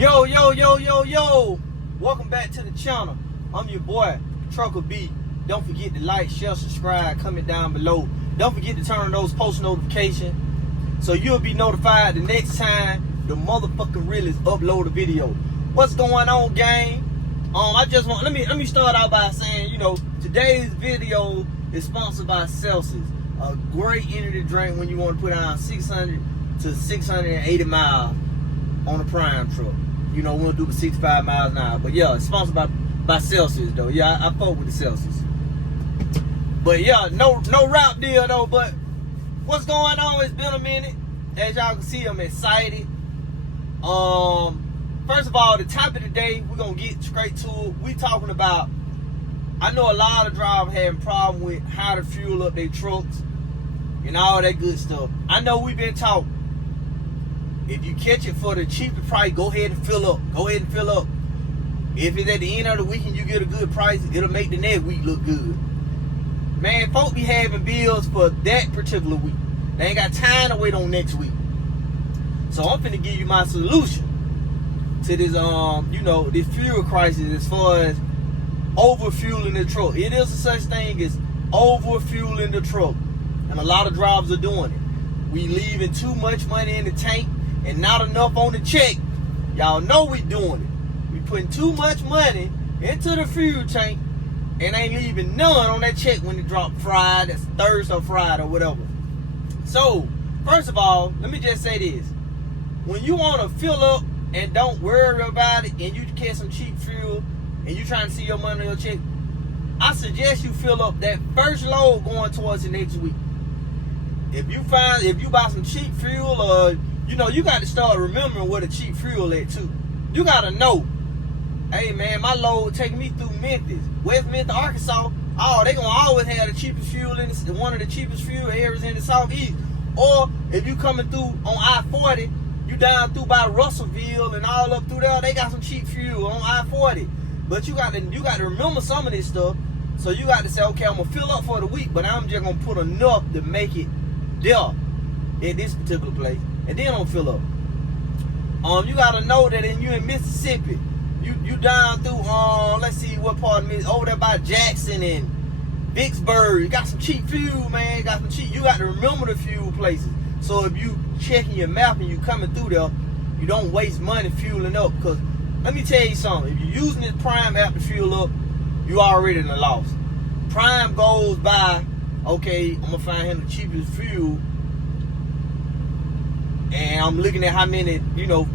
Yo. Welcome back to the channel. I'm your boy, Trucker B. Don't forget to like, share, subscribe, comment down below. Don't forget to turn on those post notifications so you'll be notified the next time the motherfucking realist upload a video. What's going on, gang? I just want let me start out by saying, today's video is sponsored by Celsius, a great energy drink when you want to put on 600 to 680 miles on a prime truck. We'll do the 65 miles an hour. But yeah, it's sponsored by Celsius though. Yeah, I fuck with the Celsius. But yeah, no rap deal though. But what's going on? It's been a minute. As y'all can see, I'm excited. First of all, the topic of the day, we're gonna get straight to it. We talking about, I know a lot of drivers having problem with how to fuel up their trucks and all that good stuff. I know we've been taught, if you catch it for the cheapest price, go ahead and fill up. If it's at the end of the week and you get a good price, it'll make the next week look good. Man, folks be having bills for that particular week. They ain't got time to wait on next week. So I'm finna give you my solution to this, this fuel crisis as far as over-fueling the truck. It is a such thing as over-fueling the truck. And a lot of drivers are doing it. We leaving too much money in the tank and not enough on the check. Y'all know we doing it. We putting too much money into the fuel tank and ain't leaving none on that check when it drop Friday, Thursday or Friday or whatever. So, first of all, let me just say this. When you want to fill up and don't worry about it and you catch some cheap fuel and you trying to see your money on your check, I suggest you fill up that first load going towards the next week. If you buy some cheap fuel, or you got to start remembering what a cheap fuel at too. You got to know, hey man, my load taking me through Memphis, West Memphis, Arkansas. Oh, they gonna always have the cheapest fuel in one of the cheapest fuel areas in the southeast. Or if you coming through on I-40, you down through by Russellville and all up through there, they got some cheap fuel on I-40. But you got to remember some of this stuff. So you got to say, okay, I'm gonna fill up for the week, but I'm just gonna put enough to make it there at this particular place, and then I'm fill up. You gotta know that you in Mississippi, you down through let's see what part of Mississippi, over there by Jackson and Vicksburg. You got some cheap fuel, man. You got to remember the fuel places. So if you checking your map and you coming through there, you don't waste money fueling up. Because let me tell you something, if you're using this Prime app to fuel up, you already in the loss. Prime goes by, okay, I'm gonna find him the cheapest fuel, and I'm looking at how many,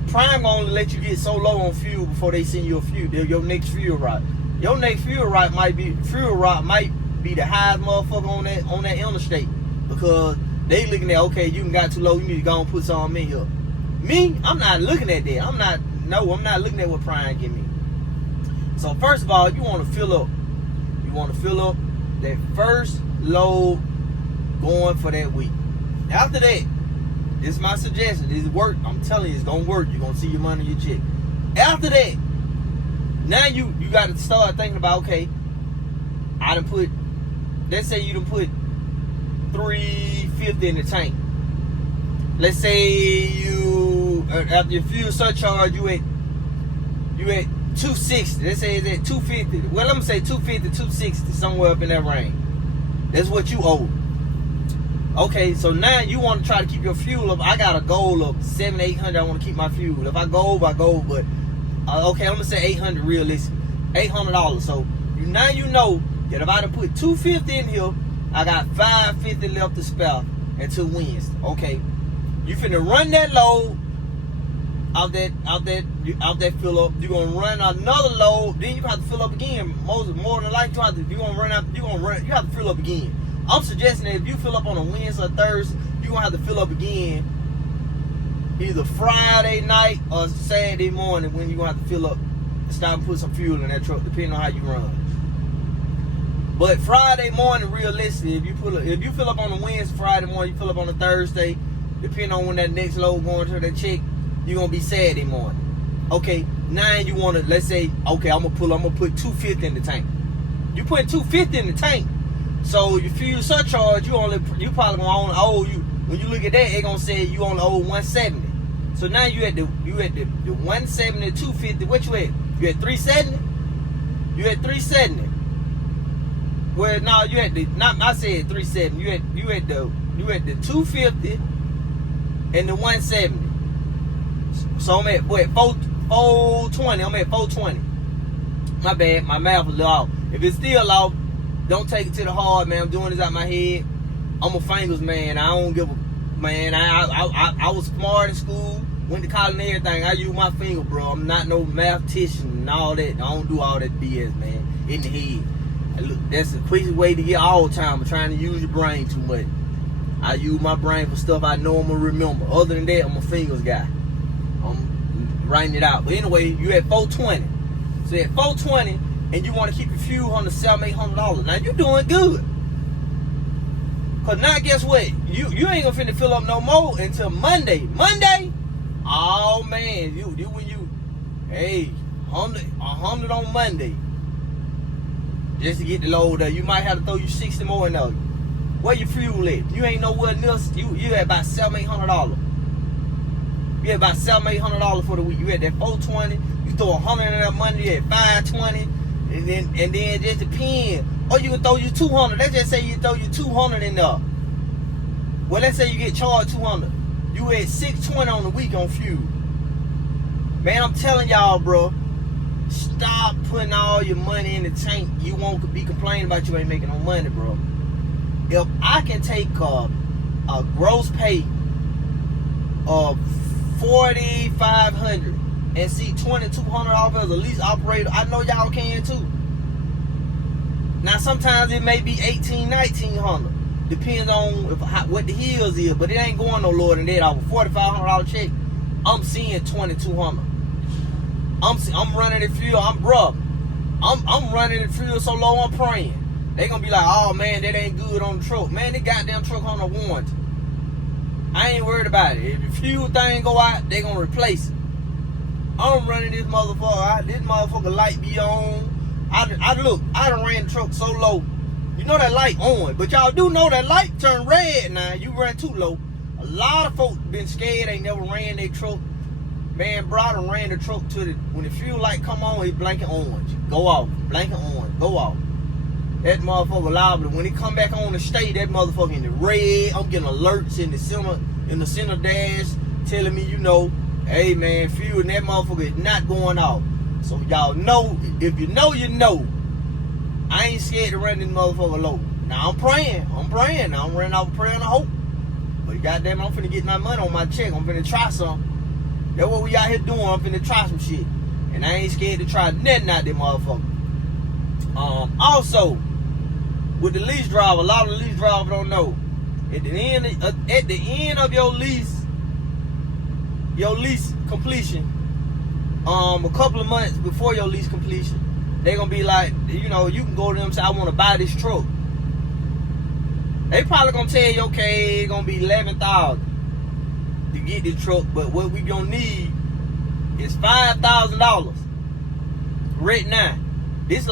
Prime gonna only let you get so low on fuel before they send you a fuel. Your next fuel route. Your next fuel route might be the highest motherfucker on that interstate, because they looking at, okay, you got too low, you need to go and put something in here. Me, I'm not looking at that. I'm not looking at what Prime give me. So first of all, you want to fill up. You want to fill up that first load going for that week. After that, this is my suggestion. This work. I'm telling you, it's gonna work. You're gonna see your money in your check. After that, now you got to start thinking about, okay, I done put, let's say you done put $3.50 in the tank. Let's say you, after your fuel surcharge, you at $2.60. Let's say it's at $2.50. Well, I'm gonna say $2.50, $2.60, somewhere up in that range. That's what you owe. Okay, so now you want to try to keep your fuel up. I got a goal of $700-800. I want to keep my fuel. If I go over, I go over. But okay, I'm gonna say $800 realistic. $800. So now you know that if I done put $2.50 in here, I got $5.50 left to spare until Wednesday. Okay, you finna run that load out that fill up. You're gonna run another load, then you have to fill up again. More than likely, you have to fill up again. I'm suggesting that if you fill up on a Wednesday or Thursday, you're gonna have to fill up again either Friday night or Saturday morning, when you're gonna have to fill up and stop and put some fuel in that truck, depending on how you run. But Friday morning, realistically, if you fill up on a Wednesday, Friday morning, you fill up on a Thursday, depending on when that next load going to that check, you're gonna be Saturday morning. Okay, now you wanna, let's say, okay, I'm gonna put $2.50 in the tank. You put $2.50 in the tank, so your fuel surcharge, you probably gonna only owe you. When you look at that, they gonna say you only owe $170. So now you at the 170, 250. What you at? You at 370? You at 370? Well, no, you at the I said 370. You at the 250 and the 170. So I'm at what 420. I'm at 420. My bad, my math was off. If it's still off, don't take it to the heart, man. I'm doing this out my head. I'm a fingers man. I don't give a man. I was smart in school, went to college and everything. I use my finger, bro. I'm not no mathematician and all that. I don't do all that BS, man. In the head. Look, that's the quickest way to get all the time. I'm trying to use your brain too much. I use my brain for stuff I know I'm gonna remember. Other than that, I'm a fingers guy. I'm writing it out. But anyway, you at 420. So at 420, and you want to keep your fuel on the $700-800. Now you doing good. Cause now guess what? You ain't gonna finna fill up no more until Monday. Monday? Oh man, you when you hey 100 on Monday. Just to get the load there. You might have to throw you 60 more in there. Where your fuel at? You ain't nowhere near. You at about $700-800. You at about $700-800 for the week. You at that 420. You throw 100 in that Monday at 520, and then it just depends. Or you can throw you 200. Let's just say you throw you 200 in there. Well, let's say you get charged 200. You at 620 on the week on fuel. Man, I'm telling y'all, bro. Stop putting all your money in the tank. You won't be complaining about you ain't making no money, bro. If I can take a gross pay of $4,500 and see $2,200 off as a lease operator, I know y'all can too. Now sometimes it may be $1,800, $1,900. Depends on what the hills is, but it ain't going no lower than that. Off a $4,500 check, I'm seeing $2,200. I'm running the fuel. I'm running the fuel so low. I'm praying. They gonna be like, oh man, that ain't good on the truck. Man, the goddamn truck on a warranty. I ain't worried about it. If the fuel thing go out, they gonna replace it. I'm running this motherfucker. This motherfucker light be on. I done ran the truck so low. You know that light on, but y'all do know that light turn red now. You run too low. A lot of folks been scared. They never ran their truck. Man, bro, I done ran the truck to when the fuel light come on, it's blinking orange. Go off. Blinking orange. Go off. That motherfucker live, but when it come back on the state, that motherfucker in the red. I'm getting alerts in the center dash telling me, you know, hey man, fuel in that motherfucker is not going off. So y'all know, if you know, you know. I ain't scared to run this motherfucker low. Now I'm praying. Now I'm running off a prayer and a hope. But goddamn, I'm finna get my money on my check. I'm finna try something. That's what we out here doing. I'm finna try some shit. And I ain't scared to try nothing out there, motherfucker. Also, with the lease driver, a lot of the lease drivers don't know. At the end of your lease completion, a couple of months before your lease completion, they gonna be like, you know, you can go to them and say, I want to buy this truck. They probably gonna tell you, okay, it's gonna be $11,000 to get this truck, but what we gonna need is $5,000 right now. This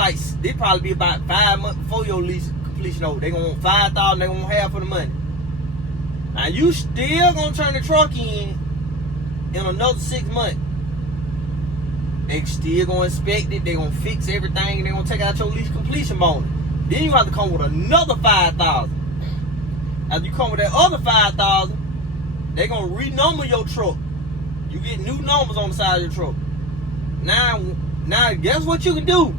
probably be about 5 months before your lease completion over. They gonna want $5,000. They gonna want half of the money. Now you still gonna turn the truck in another 6 months. They still gonna inspect it. They gonna fix everything, and they gonna take out your lease completion bonus. Then you have to come with another $5,000. After you come with that other $5,000, they gonna renumber your truck. You get new numbers on the side of your truck. Now guess what you can do?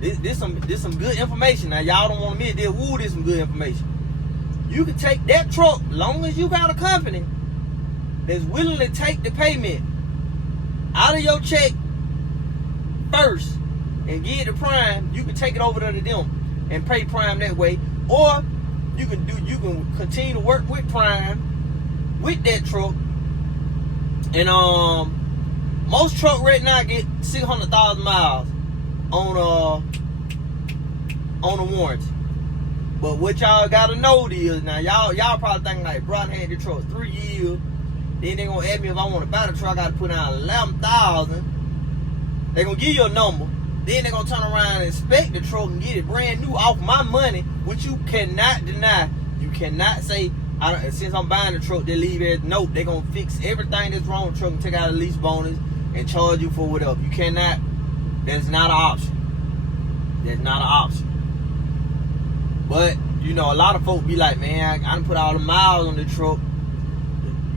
This some good information. Now y'all don't want to admit this. Woo, this some good information. You can take that truck, long as you got a company that's willing to take the payment out of your check first and give it to Prime. You can take it over there to them and pay Prime that way, or you can continue to work with Prime with that truck. And most truck right now get 600,000 miles on a warranty. But what y'all gotta know is, now y'all probably thinking like, bro, I had the truck 3 years. Then they gonna ask me if I want to buy the truck. I gotta put down 11,000. They gonna give you a number. Then they gonna turn around and inspect the truck and get it brand new off my money, which you cannot deny. You cannot say since I'm buying the truck, they leave it. Nope, they're going to fix everything that's wrong with the truck and take out a lease bonus and charge you for whatever. You cannot. That's not an option. That's not an option. But, you know, a lot of folks be like, man, I done put all the miles on the truck.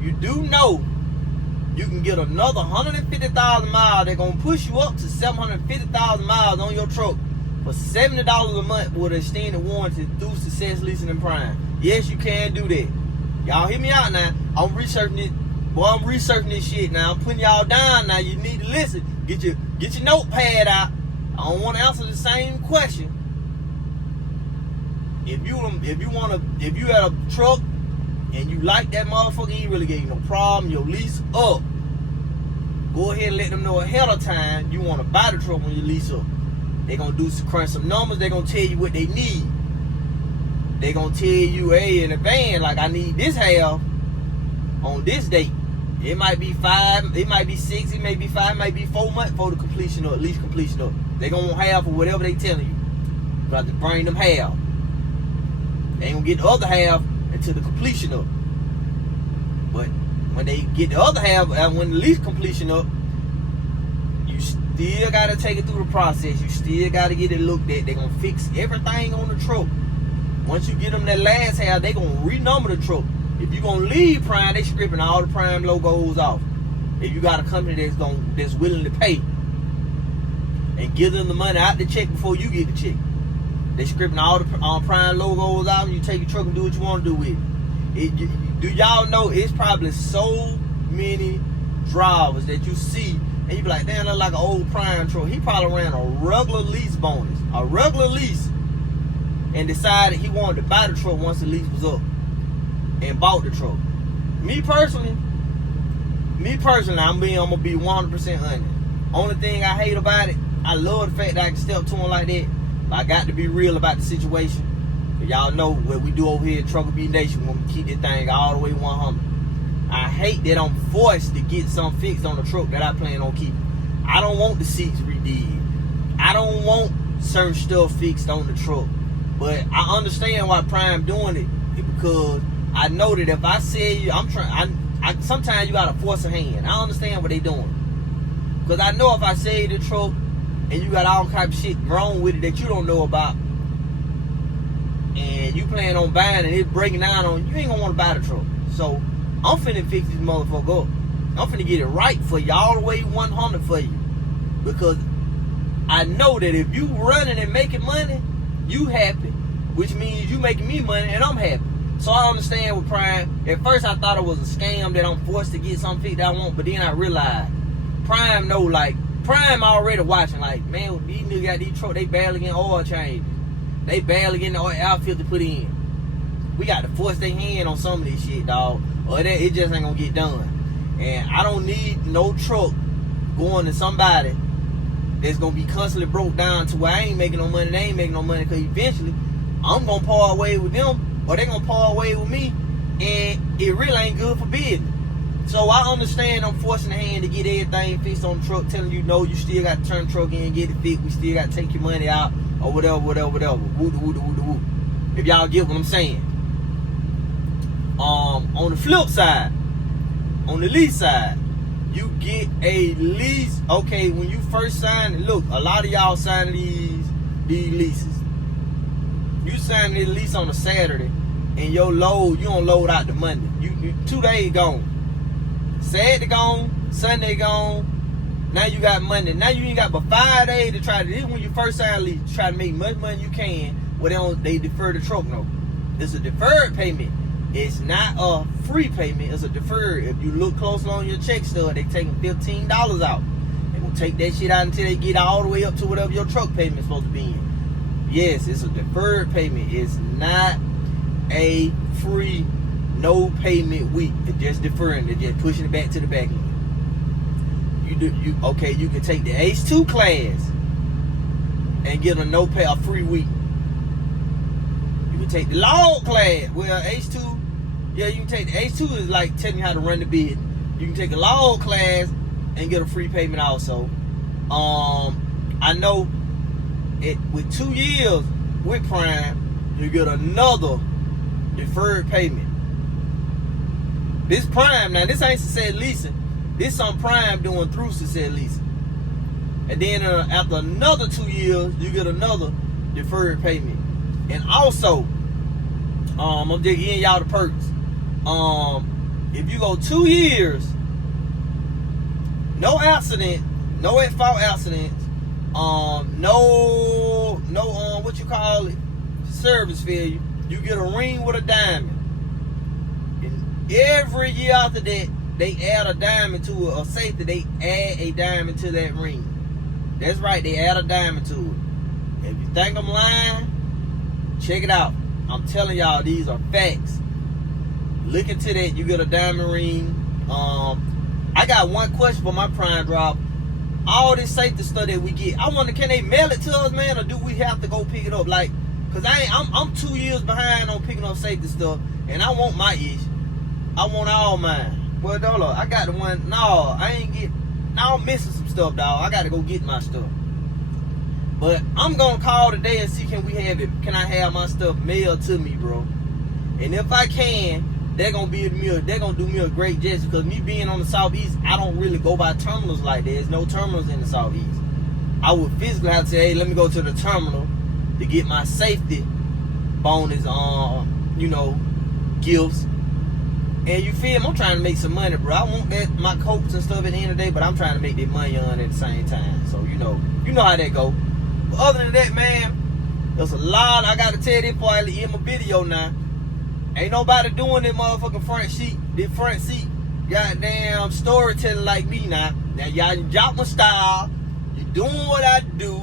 You do know you can get another 150,000 miles. They're going to push you up to 750,000 miles on your truck for $70 a month with an extended warranty through Success Leasing and Prime. Yes, you can do that. Y'all hear me out now. I'm researching it. Boy, I'm researching this shit now. I'm putting y'all down now. You need to listen. Get your notepad out. I don't want to answer the same question. If you had a truck and you like that motherfucker, he really gave you no problem, your lease up, go ahead and let them know ahead of time you want to buy the truck when you lease up. They're going to crunch some numbers. They're going to tell you what they need. They're going to tell you, hey, in advance, like, I need this half on this date. It might be 5, it might be 6, it may be 5, it might be 4 months for the completion, or at least completion of it. They're going to want half or whatever they telling you. You got to bring them half. They ain't going to get the other half until the completion of it. But when they get the other half, when the lease completion up, you still got to take it through the process. You still got to get it looked at. They're going to fix everything on the truck. Once you get them that last half, they're going to renumber the truck. If you're going to leave Prime, they stripping all the Prime logos off. If you got a company that's willing to pay and give them the money out the check before you get the check. They stripping all the Prime logos out, and you take your truck and do what you want to do with it. Do y'all know it's probably so many drivers that you see and you be like, damn, that's like an old Prime truck. He probably ran a regular lease bonus, a regular lease, and decided he wanted to buy the truck once the lease was up and bought the truck. Me personally, I'm gonna be 100% honest. Only thing I hate about it, I love the fact that I can step to him like that, but I got to be real about the situation. But y'all know what we do over here at Trucker B Nation. We're gonna keep this thing all the way 100. I hate that I'm forced to get something fixed on the truck that I plan on keeping. I don't want the seats redid. I don't want certain stuff fixed on the truck. But I understand why Prime doing it, because I know that if I say you, sometimes you gotta force a hand. I understand what they doing, because I know if I say the truck and you got all type of shit wrong with it that you don't know about, and you plan on buying it and it's breaking down on you, ain't gonna want to buy the truck. So I'm finna fix this motherfucker up. I'm finna get it right for you, all the way 100 for you, because I know that if you running and making money, you happy, which means you making me money and I'm happy. So I understand with Prime. At first I thought it was a scam that I'm forced to get something fixed that I want, but then I realized Prime know, like, Prime already watching, like, man, these niggas got these trucks, they barely getting oil changes. They barely getting the oil outfit to put in. We got to force their hand on some of this shit, dog, or that it just ain't gonna get done. And I don't need no truck going to somebody that's gonna be constantly broke down to where I ain't making no money, they ain't making no money, because eventually I'm gonna part away with them, or they gonna part away with me, and it really ain't good for business. So I understand I'm forcing the hand to get everything fixed on the truck, telling you, no, you still got to turn the truck in and get it fixed. We still got to take your money out, or whatever. Woo. If y'all get what I'm saying. On the flip side, on the lease side, you get a lease. Okay, when you first sign it, look, a lot of y'all sign these leases. You sign this lease on a Saturday, and you don't load out the Monday. You 2 days gone. Saturday gone, Sunday gone. Now you got Monday. Now you ain't got but 5 days to try to. This is when you first sign a lease, try to make much money you can. Well, they defer the truck note. It's a deferred payment. It's not a free payment. It's a deferred. If you look closely on your check stub, they taking $15 out. They gonna take that shit out until they get all the way up to whatever your truck payment is supposed to be in. Yes, it's a deferred payment. It's not a free no payment week. It's just deferring. They're just pushing it back to the back end. Okay, you can take the H2 class and get a free week. You can take the log class. Well, H2, yeah, you can take the H2 is like telling you how to run the bid. You can take a log class and get a free payment also. I know it with 2 years with Prime, you get another deferred payment. This Prime, now this ain't Success Leasing. This on Prime doing through Success Leasing. And then after another 2 years, you get another deferred payment. And also, I'm just giving y'all the perks. If you go 2 years, no accident, no at fault accidents, no what you call it, service failure, you get a ring with a diamond. And every year after that, they add a diamond to it, or safety, they add a diamond to that ring. That's right, they add a diamond to it. If you think I'm lying, check it out. I'm telling y'all, these are facts. Look into that, you get a diamond ring. I got one question for my Prime drop. All this safety stuff that we get, I wonder, can they mail it to us, man, or do we have to go pick it up? Like, cause I'm 2 years behind on picking up safety stuff, and I want my ish. I want all mine. Well, hold on, I got the one. No, I'm missing some stuff, dog. I gotta go get my stuff. But I'm gonna call today and see, can we have it? Can I have my stuff mailed to me, bro? And if I can, they're gonna do me a great gesture, because me being on the Southeast, I don't really go by terminals like that. There's no terminals in the Southeast. I would physically have to say, hey, let me go to the terminal to get my safety bonus, gifts. And you feel me? I'm trying to make some money, bro. I want that, my coats and stuff at the end of the day, but I'm trying to make that money on at the same time. So you know how that go. But other than that, man, there's a lot I gotta tell you before I end my video now. Ain't nobody doing that motherfucking front seat, goddamn storytelling like me now. Now y'all drop my style. You doing what I do.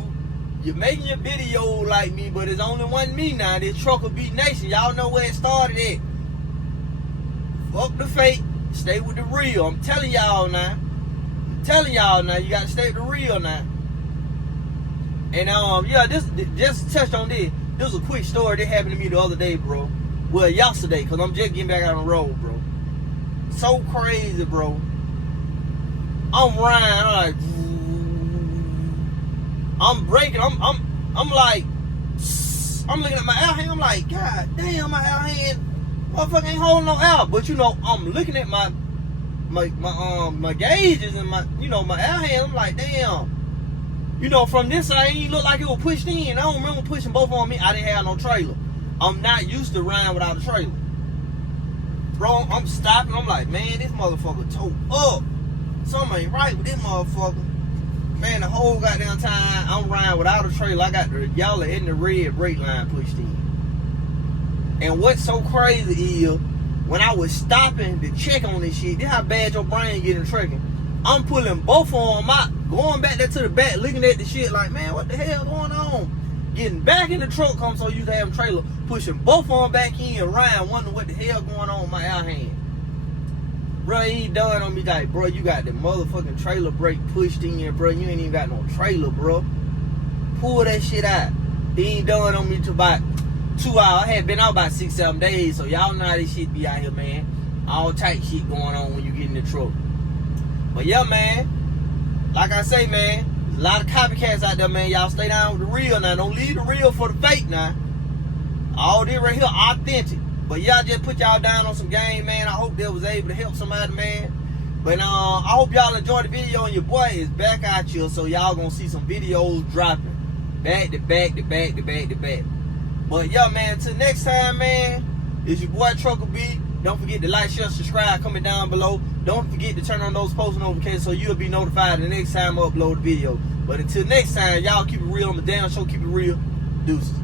You're making your video like me, but it's only one me now. This Trucker Beat Nation. Y'all know where it started at. Fuck the fake. Stay with the real. I'm telling y'all now. You gotta stay with the real now. And yeah, this just touched on this. This was a quick story that happened to me the other day, bro. Well, yesterday, because I'm just getting back out on the road, bro. So crazy, bro. I'm riding, I'm braking, I'm like, I'm looking at my out hand, I'm like, God damn, my out hand, motherfucker ain't holding no out. But I'm looking at my gauges and my out hand, I'm like, damn. From this side, it ain't look like it was pushed in. I don't remember pushing both on me. I didn't have no trailer. I'm not used to riding without a trailer. Bro, I'm stopping. I'm like, man, this motherfucker towed up. Something ain't right with this motherfucker. Man, the whole goddamn time I'm riding without a trailer, I got the yellow and the red brake line pushed in. And what's so crazy is, when I was stopping to check on this shit, this how bad your brain get in trucking. I'm pulling both of them out, going back there to the back, looking at the shit like, man, what the hell going on? Getting back in the truck, I'm so used to having a trailer, pushing both of them back in, Ryan, wondering what the hell going on with my out hand. Bro, he ain't done on me like, bro, you got the motherfucking trailer brake pushed in, bro. You ain't even got no trailer, bro. Pull that shit out. He ain't done on me till about 2 hours. I had been out about 6-7 days, so y'all know how this shit be out here, man. All type shit going on when you get in the truck. But yeah, man, like I say, man, there's a lot of copycats out there, man. Y'all stay down with the real now. Don't leave the real for the fake now. All this right here, authentic. But y'all just put y'all down on some game, man. I hope that was able to help somebody, man. But I hope y'all enjoyed the video, and your boy is back out here, so y'all gonna see some videos dropping. Back to back to back to back to back. But yeah, man, until next time, man, it's your boy Trucker B. Don't forget to like, share, subscribe, comment down below. Don't forget to turn on those post notifications so you'll be notified the next time I upload a video. But until next time, y'all keep it real on the damn show. Keep it real. Deuces.